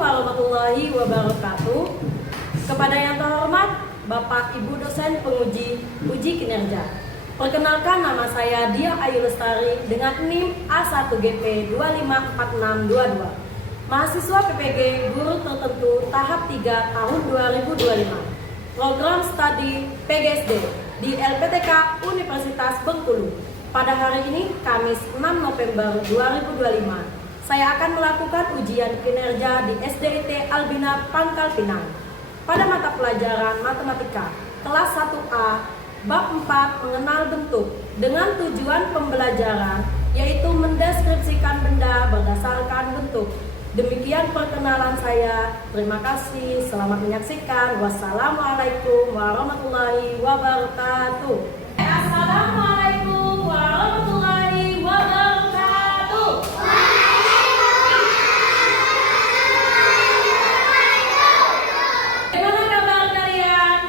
warahmatullahi wabarakatuh. Kepada yang terhormat Bapak Ibu dosen penguji uji kinerja. Perkenalkan, nama saya Dia Ayu Lestari dengan NIM A1GP 254622. Mahasiswa PPG Guru Tertentu tahap 3 tahun 2025. Program studi PGSD di LPTK Universitas Bengkulu. Pada hari ini, Kamis 6 November 2025. Saya akan melakukan ujian kinerja di SDIT Albina Pangkal Pinang pada mata pelajaran matematika kelas 1A bab 4 mengenal bentuk dengan tujuan pembelajaran yaitu mendeskripsikan benda berdasarkan bentuk. Demikian perkenalan saya. Terima kasih. Selamat menyaksikan. Wassalamualaikum warahmatullahi wabarakatuh. Assalamualaikum warahmatullahi wabarakatuh. Bagaimana kabar kalian?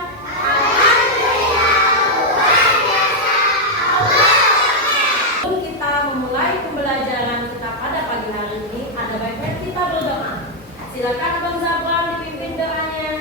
Sebelum kita memulai pembelajaran kita pada pagi hari ini, ada baiknya kita berdoa. Silakan Bang Zabran dipimpin doanya.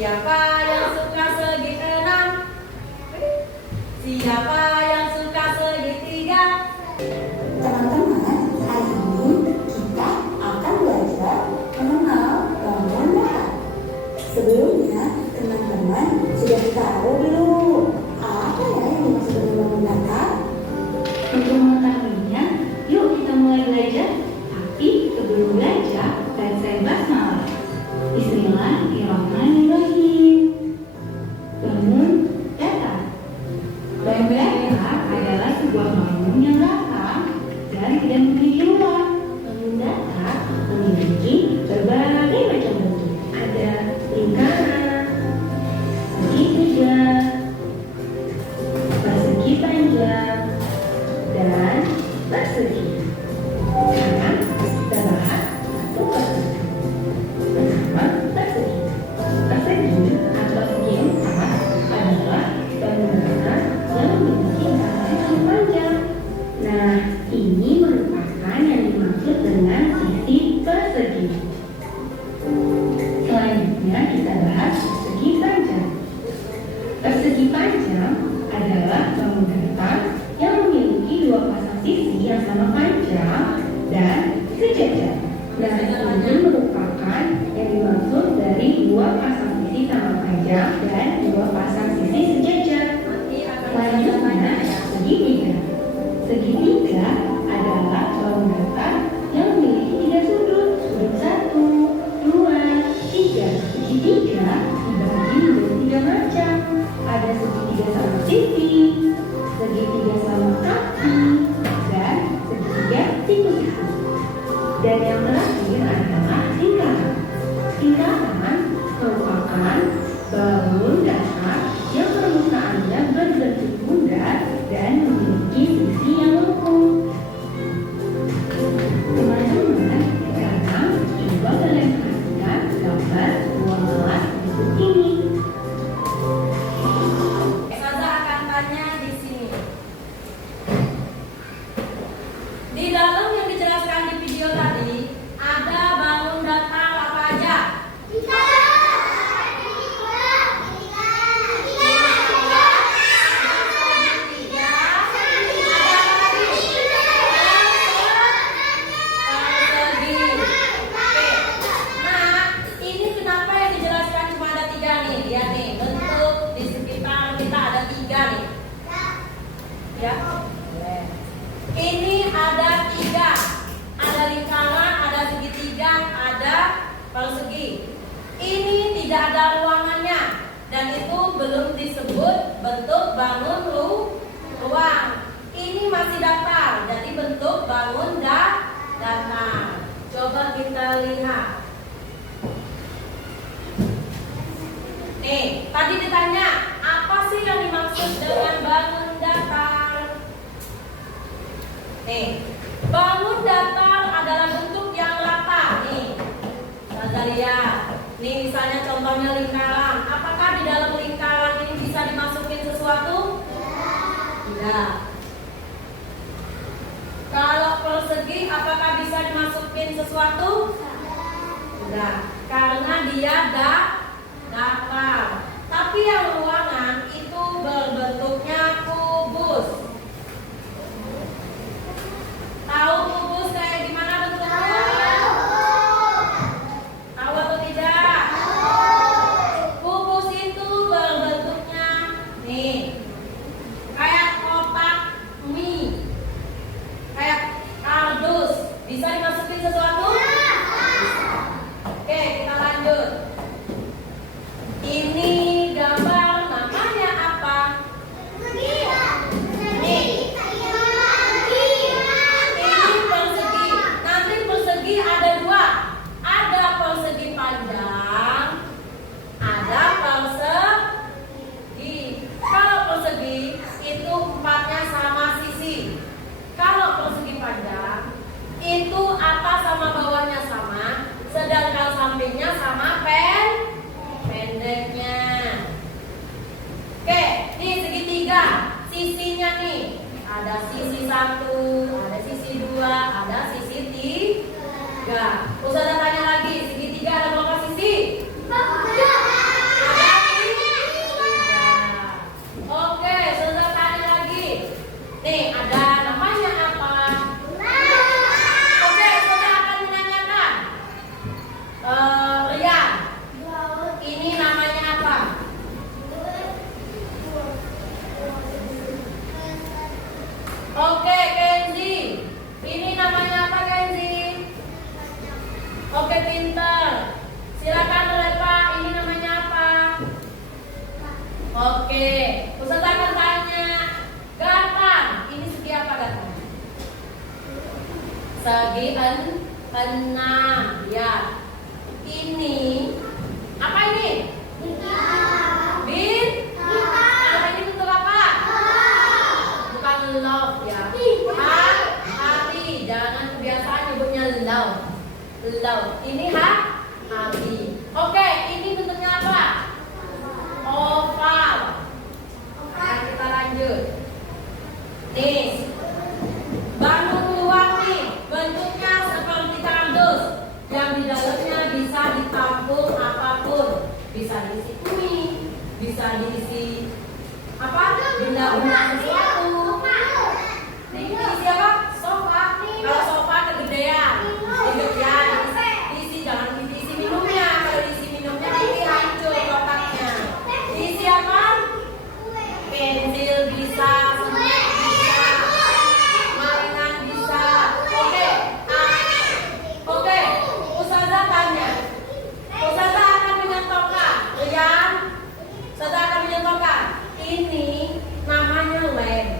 Siapa yang suka segi 6? Siapa yang suka segitiga? Teman-teman, hari ini kita akan belajar mengenal bangunan datar. Sebelumnya, teman-teman sudah tahu belum apa ya yang dimaksud dengan bangunan datar? Untuk mengetahuinya, yuk kita mulai belajar. Tapi sebelum belajar, saya basmalah. Bismillahirrahmanirrahim. Bangun datar. Bangun datar adalah sebuah bangun yang rata dan tidak memiliki ruang. Bangun datar memiliki berbagai macam bentuk. Ada lingkaran, segitiga, persegi panjang, dan persegi. Sekarang kita bahas satu persegi. Pertama, persegi. Persegi atau segi empat adalah bangunan datar yang memiliki lingkaran yang panjang. Nah, ini merupakan yang dimaksud dengan sisi persegi. Selanjutnya kita bahas persegi panjang. Persegi panjang adalah bangunan datar yang memiliki dua pasang sisi yang sama panjang dan sejajar. Nah, ini merupakan yang dimaksud dari dua pasang sisi sama panjang dan dua pasang sisi sejajar. Selanjutnya, segitiga. Segitiga adalah bangunan datar yang memiliki tiga sudut. Sudut 1, 2, 3. Segitiga dibagi menjadi tiga macam. Ada segitiga sama sisi, segitiga sama kaki, dan segitiga siku-siku. Dan yang terakhir adalah lingkaran. Lingkaran merupakan bangun datar yang permukaannya berbentuk bundar dan memiliki sisi yang lengkung. Teman-teman, sekarang coba kalian perhatikan gambar ruang kelas berikut ini. Saya akan tanya di sini. Di dalam yang dijelaskan di video tadi, ada bangun datar apa aja? Persegi. Oke. Nah, ini kenapa yang dijelaskan cuma ada 3 nih? Lihat nih, bentuk di sekitar kita ada 3 nih. Ya. Boleh. Ini ada 3. Ada lingkaran, ada segitiga, ada persegi. Ini tidak ada ruangannya dan itu belum disebut bentuk bangun ruang. Ini masih datar, jadi bentuk bangun datar. Coba kita lihat. Nih, tadi ditanya, apa sih yang dimaksud dengan bangun datar? Nih, bangun datar adalah bentuk yang rata. Nih, kita lihat. Nih, misalnya contohnya lingkaran. Apakah di dalam lingkaran ini bisa dimasukin sesuatu? Tidak. Kalau persegi, apakah bisa dimasukin sesuatu? Tidak, karena dia datar. Tapi yang ruangan itu berbentuknya kubus. Tahu kubus kayak gimana bentuknya? Tahu atau tidak? Kubus itu berbentuknya nih, kayak kotak mie, kayak kardus. Bisa dimasukin sesuatu? Oke, kita lanjut. Ini gambar namanya apa? Nih. Ini persegi. Nanti persegi ada 2. Ada persegi panjang, ada persegi. Kalau persegi itu 4-nya sama sisi. Kalau persegi panjang itu atas sama bawahnya sama, sedangkan sampingnya sama pendeknya. Oke, nih segitiga. Sisinya nih, ada sisi 1, ada sisi 2, ada sisi 3. Ustazah tanya lagi, segitiga ada berapa sisi? Ada Segi enam. Ya. Ini apa ini? Bin. Ini bentuk apa? Bukan love ya. Hari. Jangan kebiasaan nyebutnya love. Love. Ini hari. Oke, ini bentuknya apa? Oval. Nah, kita lanjut. Nih. Bangun ruang nih. Bentuknya seperti kardus. Yang di dalamnya bisa ditampung apapun. Bisa diisi mie, bisa diisi apa? Benda-benda sesuatu. Diisi apa? Sofa. Kalau sofa kegedean, diisi jangan diisi minumnya. Kalau diisi minumnya nanti hancur kotaknya. Diisi apa? Pensil bisa, semen bisa, mainan bisa. Oke. Ustazah tanya. Ustazah akan menyontohkan. Rian, Ustazah akan menyontohkan. Ini namanya lem.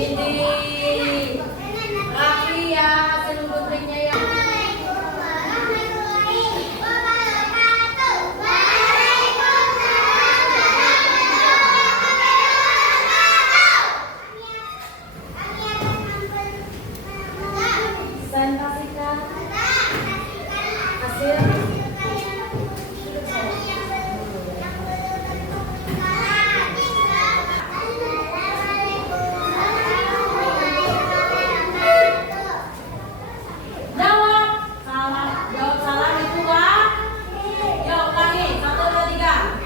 Widih, rapi ya hasil putringnya ya. Saya kasihkan hasil. Jawab salah itu wah. Yuk ulangi 1, 2, 3.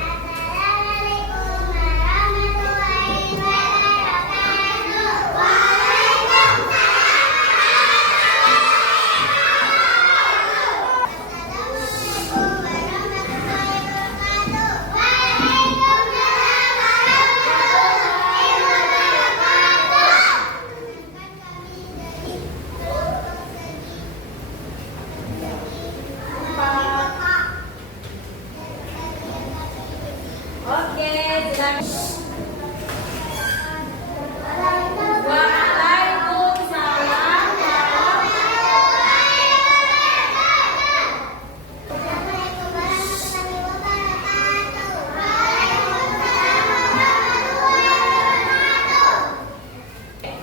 Oke, silakan. Waalaikumsalam.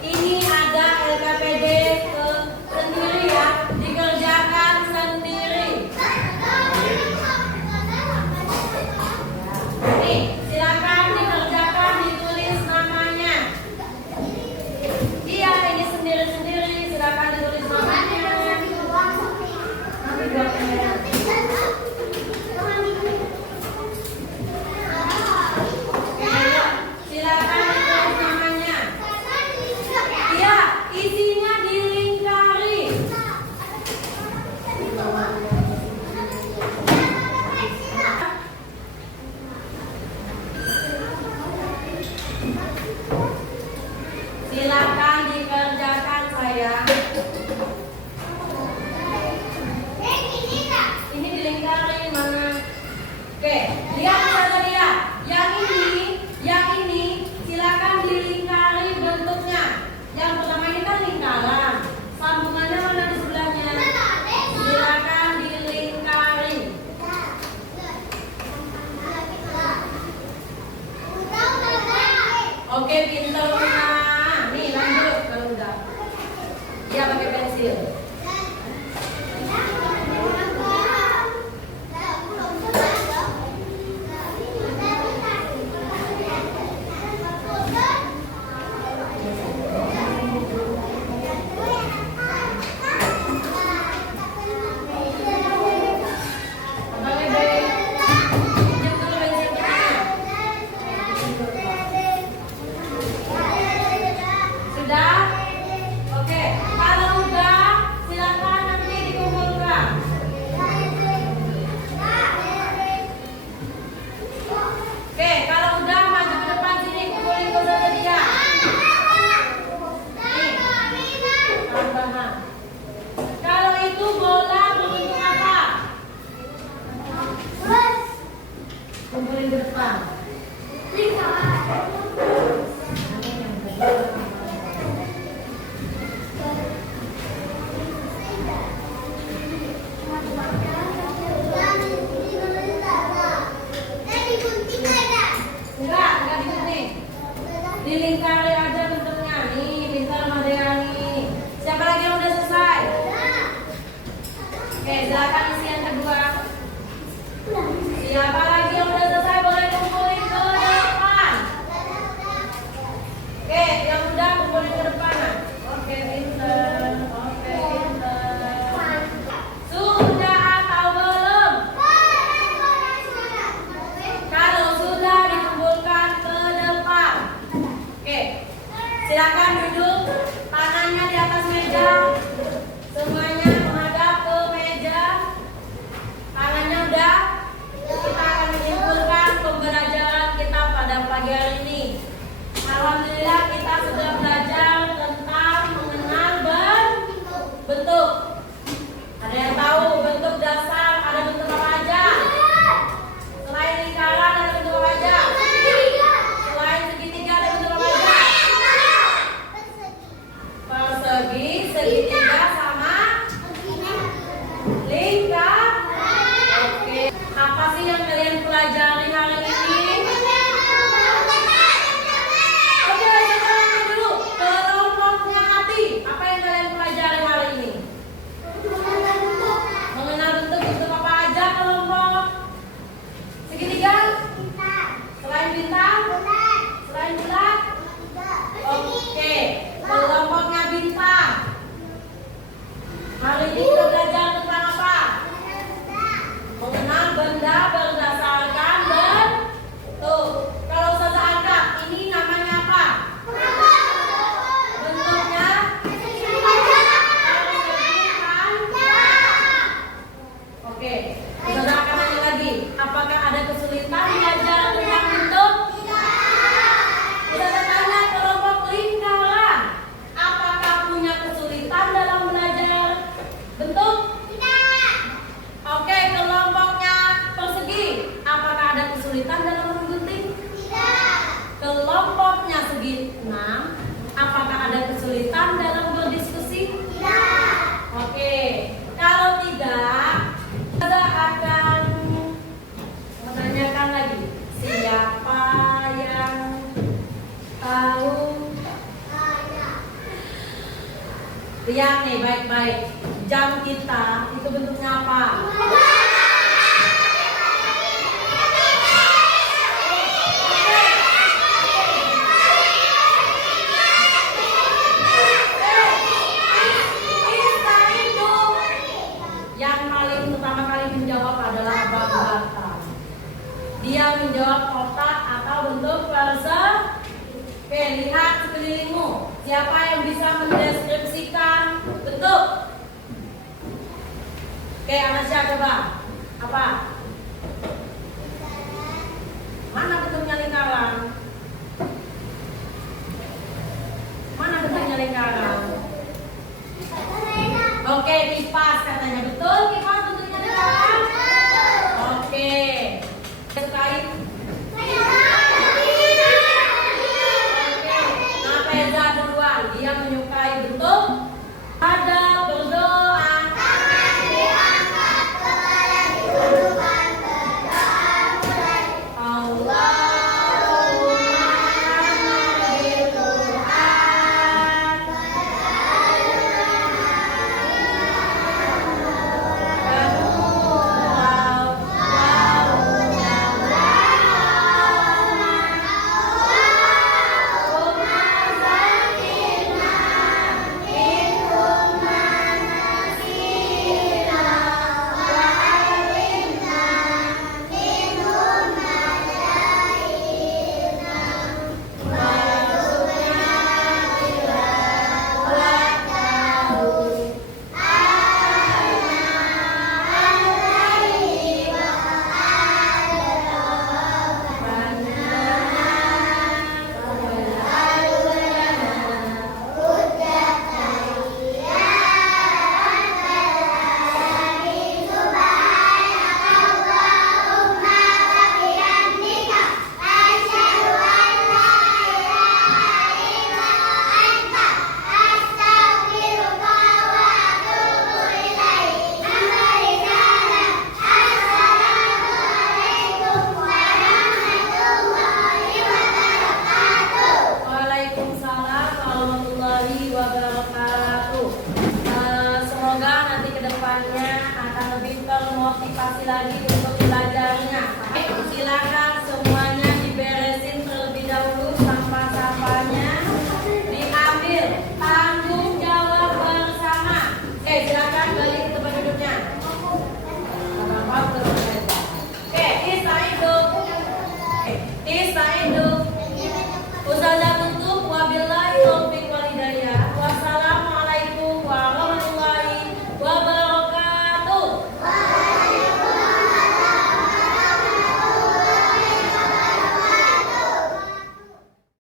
Ini ada LKPD sendiri ya, dikerjakan sendiri. Nih, silakan dikerjakan, ditulis namanya. Iya, ini sendiri-sendiri, silakan ditulis namanya. Nanti buatnya. Ayo, silakan ditulis namanya. Iya, isinya dilingkari. Silakan dikerjakan sayang. Ini dilingkari mana? Oke, lihat saja dia. Yang ini silakan dilingkari bentuknya. Yang pertama ini kan lingkaran. Sambungannya mana di sebelahnya? Silakan dilingkari. Oke, pintar Luna. Nih lanjut kalau udah. Dia pakai pensil. Pakai baik. Pinjam dulu pensil kita. Sudah? Oke. Kalau udah, silakan nanti dikumpulkan. Oke, kalau udah maju ke depan sini kumpulin ke saja dia. Nih, tambahan. Kalau itu bola berbentuk apa? Kumpulin ke depan. Enggak digunting. Dilingkari aja bentuknya. Nih, pintar Madayani. Siapa lagi yang udah selesai? Oke, silakan isi yang kedua. Siapa lagi yang udah selesai boleh kumpulin ke depan. Oke, yang udah kumpulin ke depan. Oke, pintar. Oke, pintar. Sudah atau belum? Kalau sudah dikumpulkan ke depan. Oke, silakan duduk. Tangannya di atas meja. Semuanya menghadap ke meja. Tangannya udah. Kita akan menyimpulkan pembelajaran kita pada pagi hari ini. Alhamdulillah kita sudah belajar tentang mengenal bentuk. Ada yang tahu bentuk dasar ada bentuk apa aja? Selain lingkaran ada bentuk apa aja? Selain segitiga ada bentuk apa aja? Lihat nih baik-baik. Jam kita itu bentuknya apa? Yang paling pertama kali menjawab adalah Abang Batam. Dia menjawab kotak atau bentuk persegi. Oke, lihat sekelilingmu. Siapa yang bisa mendeskripsikan bentuk? Oke, Anasya coba. Apa? Mana bentuknya lingkaran?